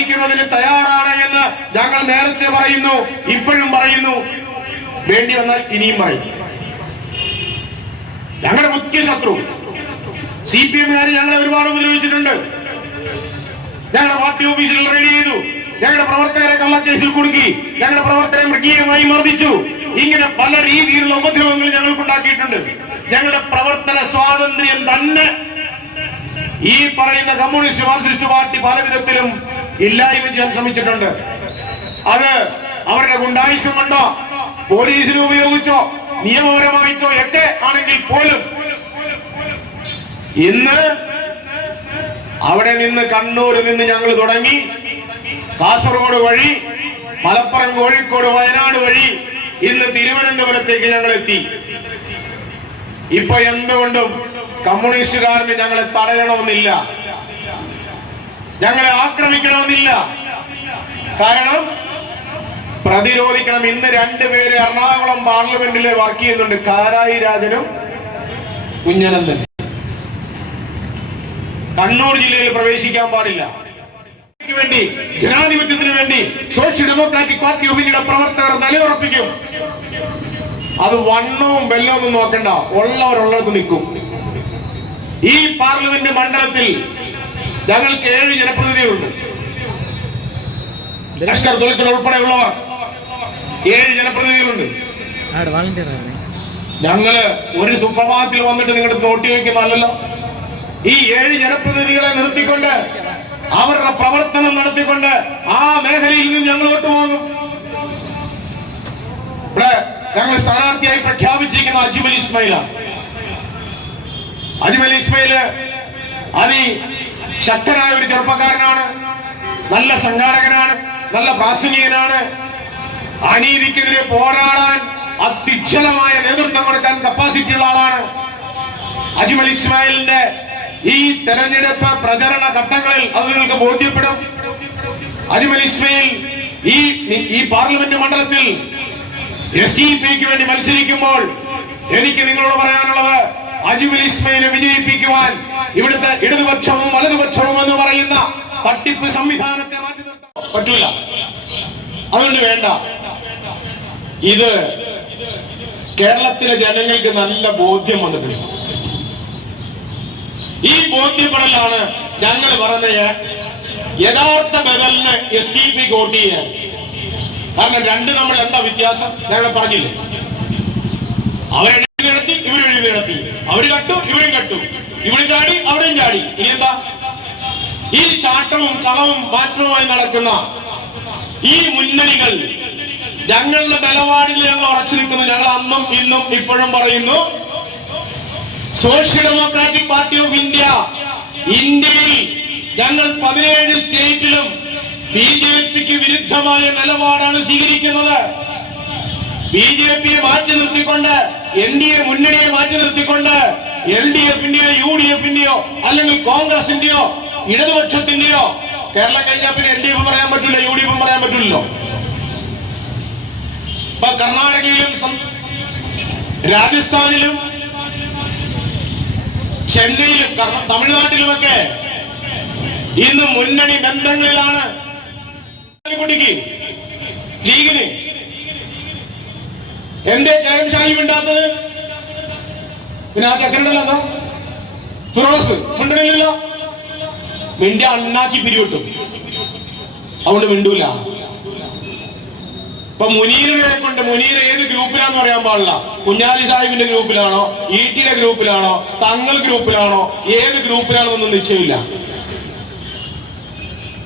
സഹകരിക്കുന്നതിന് തയ്യാറാണ് എന്ന് ഞങ്ങൾ നേരത്തെ പറയുന്നു, ഇപ്പോഴും പറയുന്നു, വേണ്ടി വന്നാൽ ഇനിയും പറയും. ഞങ്ങളുടെ മുഖ്യ ശത്രു CPM-കാർ ഞങ്ങളെ ഒരുപാട് ഉപദ്രവിച്ചിട്ടുണ്ട്. ഞങ്ങളുടെ പാർട്ടി ഓഫീസുകൾ റെഡി ചെയ്തു, ഞങ്ങളുടെ പ്രവർത്തകരെ കള്ളക്കേസിൽ കുടുക്കി, ഞങ്ങളുടെ പ്രവർത്തകരെ മൃഗീയമായി മർദ്ദിച്ചു. ഇങ്ങനെ പല രീതിയിലുള്ള ഉപദ്രവങ്ങൾ ഞങ്ങൾക്കുണ്ടാക്കിയിട്ടുണ്ട്. ഞങ്ങളുടെ പ്രവർത്തന സ്വാതന്ത്ര്യം തന്നെ ഈ പറയുന്ന കമ്മ്യൂണിസ്റ്റ് മാർക്സിസ്റ്റ് പാർട്ടി പല വിധത്തിലും ഇല്ലായ്മ ചെയ്യാൻ ശ്രമിച്ചിട്ടുണ്ട്. അത് അവരുടെ ഗുണ്ടായുസം കൊണ്ടോ പോലീസിനെ ഉപയോഗിച്ചോ നിയമപരമായിട്ടോ ഒക്കെ ആണെങ്കിൽ പോലും ഇന്ന് അവിടെ നിന്ന് കണ്ണൂരിൽ നിന്ന് ഞങ്ങൾ തുടങ്ങി കാസർഗോഡ് വഴി മലപ്പുറം, കോഴിക്കോട്, വയനാട് വഴി ഇന്ന് തിരുവനന്തപുരത്തേക്ക് ഞങ്ങൾ എത്തി. ഇപ്പൊ എന്തുകൊണ്ടും കമ്മ്യൂണിസ്റ്റുകാരന് ഞങ്ങളെ തടയണമെന്നില്ല, ഞങ്ങളെ ആക്രമിക്കണമെന്നില്ല. കാരണം പ്രതിരോധിക്കണം. ഇന്ന് രണ്ടുപേര് എറണാകുളം പാർലമെന്റിൽ വർക്ക് ചെയ്യുന്നുണ്ട്, കാരായി രാജനും കുഞ്ഞനന്ദൻ. കണ്ണൂർ ജില്ലയിൽ പ്രവേശിക്കാൻ പാടില്ല. വേണ്ടി ജനാധിപത്യത്തിന് വേണ്ടി സോഷ്യൽ ഡെമോക്രാറ്റിക് പാർട്ടി ഓഫ് ഇന്ത്യയുടെ പ്രവർത്തകർ നിലയുറപ്പിക്കും. അത് വണ്ണവും ബെല്ലൊന്നും നോക്കണ്ട, ഉള്ളവരുള്ളിടത്ത് നിൽക്കും. ഈ പാർലമെന്റ് മണ്ഡലത്തിൽ ഞങ്ങൾക്ക് 7 ജനപ്രതിനിധികളുണ്ട്. ലഷ്കർ തൊഴിൽ ഉൾപ്പെടെയുള്ളവർ 7 ജനപ്രതിനിധികളുണ്ട്. ഞങ്ങള് ഒരു സുപ്രഭാതത്തിൽ വന്നിട്ട് നിങ്ങളുടെ നോട്ടി വയ്ക്കുന്നതല്ലോ. ഈ 7 ജനപ്രതിനിധികളെ നിർത്തിക്കൊണ്ട് അവരുടെ പ്രവർത്തനം നടത്തിക്കൊണ്ട് ആ മേഖലയിൽ നിന്ന് ഞങ്ങൾ വോട്ട് വാങ്ങും. ഇവിടെ ഞങ്ങൾ സ്ഥാനാർത്ഥിയായി പ്രഖ്യാപിച്ചിരിക്കുന്ന അജ്മൽ ഇസ്മായിലാണ്. അജ്മൽ ഇസ്മായില് അതിശക്തനായ ഒരു ചെറുപ്പക്കാരനാണ്, നല്ല സംഘാടകനാണ്, നല്ല പ്രാസംഗികനാണ്. അനീതിക്കെതിരെ പോരാടാൻ അത്യുജ്വലമായ നേതൃത്വം കൊടുക്കാൻ കപ്പാസിറ്റി ഉള്ള ആളാണ്. അജ്മൽ ഇസ്മായിലിന്റെ ഈ തെരഞ്ഞെടുപ്പ് പ്രചരണ ഘട്ടങ്ങളിൽ അത് നിങ്ങൾക്ക് ബോധ്യപ്പെടും. അജ്മൽ ഇസ്മായിൽ ഈ പാർലമെന്റ് മണ്ഡലത്തിൽ SDP-ക്ക് വേണ്ടി മത്സരിക്കുമ്പോൾ എനിക്ക് നിങ്ങളോട് പറയാനുള്ളത്, അജ്മൽ ഇസ്മായിലിനെ വിജയിപ്പിക്കുവാൻ ഇവിടുത്തെ ഇടതുപക്ഷവും വലതുപക്ഷവും എന്ന് പറയുന്ന തട്ടിപ്പ് സംവിധാനത്തെ മാറ്റി നിർത്താൻ പറ്റൂല. അതുകൊണ്ട് വേണ്ട. ഇത് കേരളത്തിലെ ജനങ്ങൾക്ക് നല്ല ബോധ്യം വന്നിട്ടുണ്ട്. ഈ ബോധ്യപ്പെടലാണ് ഞങ്ങൾ പറഞ്ഞ യഥാർത്ഥ ബദലിന് SDP-ക്ക് വോട്ട് ചെയ്യാൻ. കാരണം രണ്ട് നമ്മൾ എന്താ വ്യത്യാസം ഞങ്ങളെ പറഞ്ഞില്ലേ? അവരെഴുതി നടത്തി, ഇവരെഴുതി നടത്തി, അവര് കട്ടു, ഇവരും കട്ടു, ഇവിടെ ചാടി, അവിടെയും ചാടി. ഇനി എന്താ? ഈ ചാട്ടവും കളവും മാറ്റവുമായി നടക്കുന്ന ഈ മുന്നണികൾ ഞങ്ങളുടെ നിലപാടിൽ ഞങ്ങൾ ഉറച്ചു നിൽക്കുന്നു. ഞങ്ങൾ അന്നും ഇന്നും ഇപ്പോഴും പറയുന്നു, സോഷ്യൽ ഡെമോക്രാറ്റിക് പാർട്ടി ഓഫ് ഇന്ത്യയിൽ ഞങ്ങൾ 17 സ്റ്റേറ്റിലും BJP-ക്ക് വിരുദ്ധമായ നിലപാടാണ് സ്വീകരിക്കുന്നത്. BJP-യെ മാറ്റി നിർത്തിക്കൊണ്ട്, NDA മുന്നണിയെ മാറ്റി നിർത്തിക്കൊണ്ട് LDF-ന്റെയോ UDF-ന്റെയോ അല്ലെങ്കിൽ കോൺഗ്രസിന്റെയോ ഇടതുപക്ഷത്തിന്റെയോ, കേരളം കഴിഞ്ഞാൽ പിന്നെ LDF പറയാൻ പറ്റില്ല, UDF പറയാൻ പറ്റില്ലല്ലോ. ഇപ്പൊ കർണാടകയിലും രാജസ്ഥാനിലും ചെന്നൈയിലും തമിഴ്നാട്ടിലുമൊക്കെ ഇന്ന് മുന്നണി ബന്ധങ്ങളിലാണ്. ലീഗിന് എന്തേ ജയം ഷാഹി മിണ്ടാത്തത്? പിന്നെ ആ ചക്കരണ്ടല്ലോ, അതോ ഫിറോസ് മിണ്ടണില്ലല്ലോ. മിണ്ടി അണ്ണാക്കി പിരിവിട്ടു, അതുകൊണ്ട് മിണ്ടൂല. ഇപ്പൊ മുനീറിനെ കൊണ്ട്, മുനീർ ഏത് ഗ്രൂപ്പിലാന്ന് പറയാൻ പാടില്ല. കുഞ്ഞാലി സാഹിബിന്റെ ഗ്രൂപ്പിലാണോ, ഈട്ടിയുടെ ഗ്രൂപ്പിലാണോ, തങ്ങൾ ഗ്രൂപ്പിലാണോ, ഏത് ഗ്രൂപ്പിലാണെന്നൊന്നും നിശ്ചയമില്ല.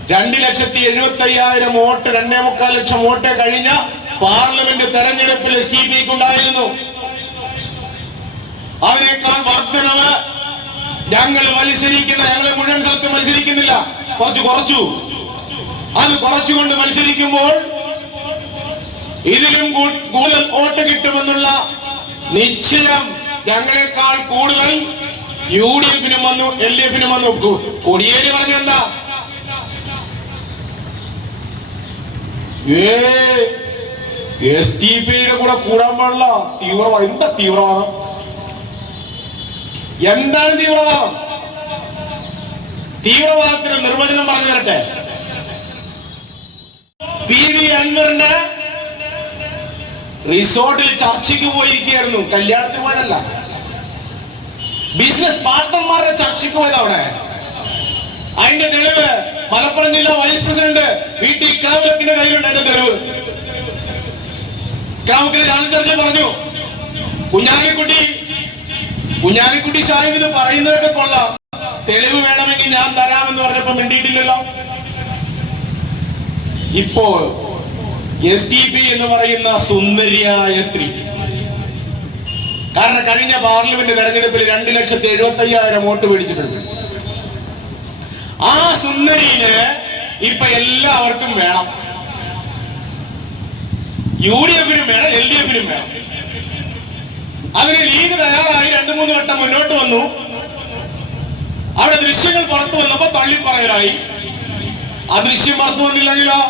2,75,000 വോട്ട്, 2.25 ലക്ഷം വോട്ട് കഴിഞ്ഞ പാർലമെന്റ് തെരഞ്ഞെടുപ്പിൽ SDP-ക്ക് ഉണ്ടായിരുന്നു. അതിനേക്കാൾ വർദ്ധനവ് ഞങ്ങൾ മുഴുവൻ സ്ഥലത്ത് മത്സരിക്കുന്നില്ല, കുറച്ചു. അത് കുറച്ചുകൊണ്ട് മത്സരിക്കുമ്പോൾ ഇതിലും കൂടുതൽ വോട്ട് കിട്ടുമെന്നുള്ള നിശ്ചയം ഞങ്ങളെക്കാൾ കൂടുതൽ UDF-നും വന്നു, LDF-നും വന്നു. കോടിയേരി പറഞ്ഞെന്താ? SDP-യുടെ കൂടെ കൂടാൻ പാടില്ല. തീവ്രവാദം. എന്താ തീവ്രവാദം? എന്താണ് തീവ്രവാദം? തീവ്രവാദത്തിന് നിർവചനം പറഞ്ഞു തരട്ടെ. PV അൻവറിന്റെ റിസോർട്ടിൽ ചർച്ചയ്ക്ക് പോയിരിക്കുകയായിരുന്നു. കല്യാണത്തിന് പോയതല്ല, ബിസിനസ് പാർട്ട്ണർമാരുടെ ചർച്ചയ്ക്ക് പോയത്. അവിടെ അതിന്റെ തെളിവ് മലപ്പുറം ജില്ലാ വൈസ് പ്രസിഡന്റ് VT ക്രാവലക്കിന്റെ കയ്യിലുണ്ട്. അതിന്റെ തെളിവ് ക്രാവലക്കിന്റെ ചാനൽ ചർച്ച പറഞ്ഞു. കുഞ്ഞാലിക്കുട്ടി സാഹിബ് ഇത് പറയുന്നതൊക്കെ കൊള്ളാം, തെളിവ് വേണമെങ്കിൽ ഞാൻ തരാമെന്ന് പറഞ്ഞപ്പോ മിണ്ടിയിട്ടില്ലല്ലോ. ഇപ്പോ SDP എന്ന് പറയുന്ന സുന്ദരിയായ സ്ത്രീ, കാരണം കഴിഞ്ഞ പാർലമെന്റ് തെരഞ്ഞെടുപ്പിൽ 2,75,000 വോട്ട് മേടിച്ചിട്ടുണ്ട്. ആ സുന്ദരീന് ഇപ്പൊ എല്ലാവർക്കും വേണം. UDF-നും വേണം, LDF-നും വേണം. അതിന് ലീഗ് തയ്യാറായി 2-3 വട്ടം മുന്നോട്ട് വന്നു. അവിടെ ദൃശ്യങ്ങൾ പുറത്തു വന്നപ്പോ തള്ളിപ്പറയലായി. ആ ദൃശ്യം പുറത്തു വന്നില്ലെങ്കിലോ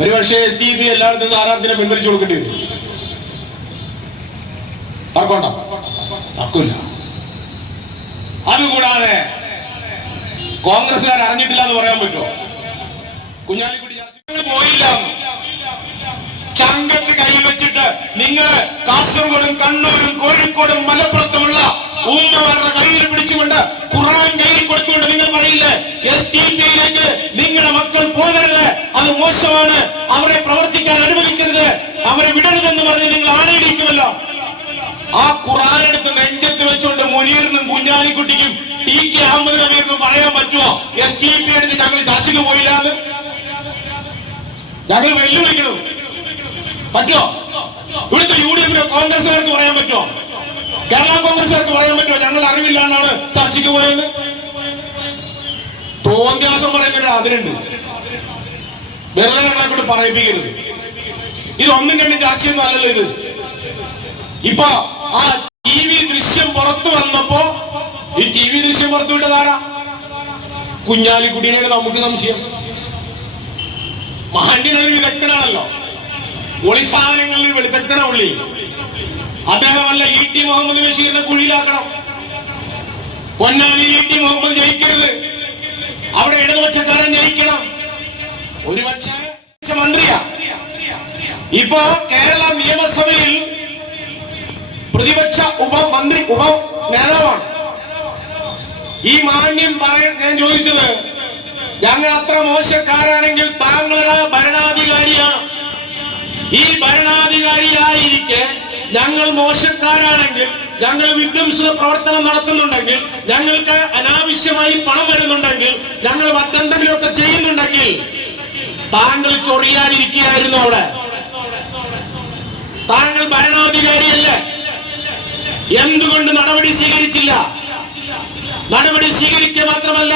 ഒരുപക്ഷെ SDP എല്ലായിടത്തും സ്ഥാനാർത്ഥിനെ പിൻവലിച്ചു കൊടുക്കേണ്ടി വരും. തർക്കമില്ല. അതുകൂടാതെ കോൺഗ്രസ്സുകാർ അറിഞ്ഞിട്ടില്ല എന്ന് പറയാൻ പറ്റുമോ? കുഞ്ഞാലിക്കുട്ടി പോയില്ല, ചങ്കത്ത് കൈവച്ചിട്ട് നിങ്ങൾ കാസർഗോഡും കണ്ണൂരും കോഴിക്കോടും മലപ്പുറത്തുമുള്ള ഉമ്മമാരുടെ കയ്യിൽ പിടിച്ചുകൊണ്ട് ഖുർആൻ കയ്യിൽ കൊടുത്തുകൊണ്ട് നിങ്ങൾ പറയില്ലേ SDP-യിലേക്ക് നിങ്ങളുടെ മക്കൾ പോകരുത്, അത് മോശമാണ്, അവരെ പ്രവർത്തിക്കാൻ അനുവദിക്കരുത്, അവരെ വിടരുതെന്ന് പറഞ്ഞ് നിങ്ങൾ ആണയിടിക്കുമല്ലോ. ആ ഖുർആൻ എടുത്ത് നെഞ്ചത്ത് വെച്ചുകൊണ്ട് മുനീറിനും കുഞ്ഞാലിക്കുട്ടിക്കും TK അഹമ്മദ് നബീറിനും പറയാൻ പറ്റുമോ SDP എടുത്ത് ഞങ്ങൾ ചർച്ചയ്ക്ക് പോയില്ല എന്ന്? ഞങ്ങൾ വെല്ലുവിളിക്കണം. പറ്റുമോ? ഇവിടുത്തെ UDF-നോ കോൺഗ്രസ്സുകാർക്ക് പറയാൻ പറ്റുമോ? കേരള കോൺഗ്രസ്സുകാർക്ക് പറയാൻ പറ്റുമോ ഞങ്ങൾ അറിവില്ലാണ്ടാണ് ചർച്ചയ്ക്ക് പോയത്? തോന്നിയാസം പറയുന്നൊരു അതിരുണ്ട്. വെറുതെ ഞങ്ങളെ കൊണ്ട് പറയിപ്പിക്കരുത്. ഇത് ഒന്നും രണ്ടും ചർച്ചയൊന്നും അല്ലല്ലോ ഇത്. ഇപ്പൊ ആ TV ദൃശ്യം പുറത്തു വന്നപ്പോ ഈ TV ദൃശ്യം പുറത്തു വിട്ടതാരാ? കുഞ്ഞാലിക്കുട്ടിയോട് നമുക്ക് സംശയം. മഹാന്യനൊരു വിദഗ്ധനാണല്ലോ, ഒളിസാധനങ്ങളിൽ വിദഗ്ധന ഉള്ളി. അദ്ദേഹമല്ല ET മുഹമ്മദ് ബഷീറിനെ കുഴിയിലാക്കണം. പൊന്നാനി ET മുഹമ്മദ് ജയിക്കരുത്, അവിടെ ഇടതുപക്ഷക്കാരൻ ജയിക്കണം. ഒരുപക്ഷെ മന്ത്രിയാ. ഇപ്പോ കേരള നിയമസഭയിൽ പ്രതിപക്ഷ ഉപമന്ത്രി നേതാവാണ്. ഈ മാന്യം പറയാൻ ഞാൻ ചോദിച്ചത്, ഞങ്ങൾ അത്ര മോശക്കാരാണെങ്കിൽ താങ്കളുടെ ഭരണാധികാരിയാണ്. ഈ ഭരണാധികാരിയായിരിക്കെ ഞങ്ങൾ മോശക്കാരാണെങ്കിൽ, ഞങ്ങൾ വിധ്വംസക പ്രവർത്തനം നടത്തുന്നുണ്ടെങ്കിൽ, ഞങ്ങൾക്ക് അനാവശ്യമായി പണം വരുന്നുണ്ടെങ്കിൽ, ഞങ്ങൾ മറ്റെന്തെങ്കിലുമൊക്കെ ചെയ്യുന്നുണ്ടെങ്കിൽ താങ്കൾ ചൊറിയാനിരിക്കുകയായിരുന്നു അവിടെ. താങ്കൾ ഭരണാധികാരിയല്ലേ? എന്തുകൊണ്ട് നടപടി സ്വീകരിച്ചില്ല? നടപടി സ്വീകരിക്കുക മാത്രമല്ല,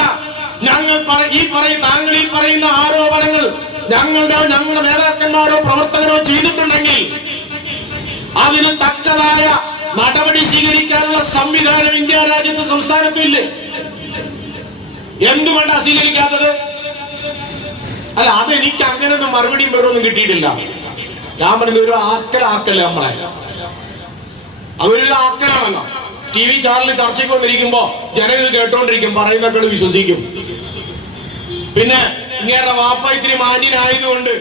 താങ്കൾ ഈ പറയുന്ന ആരോപണങ്ങൾ ഞങ്ങളുടെ നേതാക്കന്മാരോ പ്രവർത്തകരോ ചെയ്തിട്ടുണ്ടെങ്കിൽ അതിന് തക്കതായ നടപടി സ്വീകരിക്കാനുള്ള സംവിധാനം ഇന്ത്യ രാജ്യത്ത് സംസ്ഥാനത്തും ഇല്ലേ? എന്തുകൊണ്ടാണ് സ്വീകരിക്കാത്തത്? അല്ല, അതെനിക്ക് അങ്ങനെയൊന്നും മറുപടിയും പേരൊന്നും കിട്ടിയിട്ടില്ല. ഞാൻ പറയുന്നത് ഒരു ആക്കല നമ്മളെ, അതൊരു ആക്കലാണല്ലോ. TV ചാനലിൽ ചർച്ചയ്ക്ക് വന്നിരിക്കുമ്പോ ജനം ഇത് കേട്ടോണ്ടിരിക്കും, പറയുന്നൊക്കെ വിശ്വസിക്കും. പിന്നെ ഇങ്ങനെ വാപ്പ ഇത്തിരി മാന്യനായതുകൊണ്ട്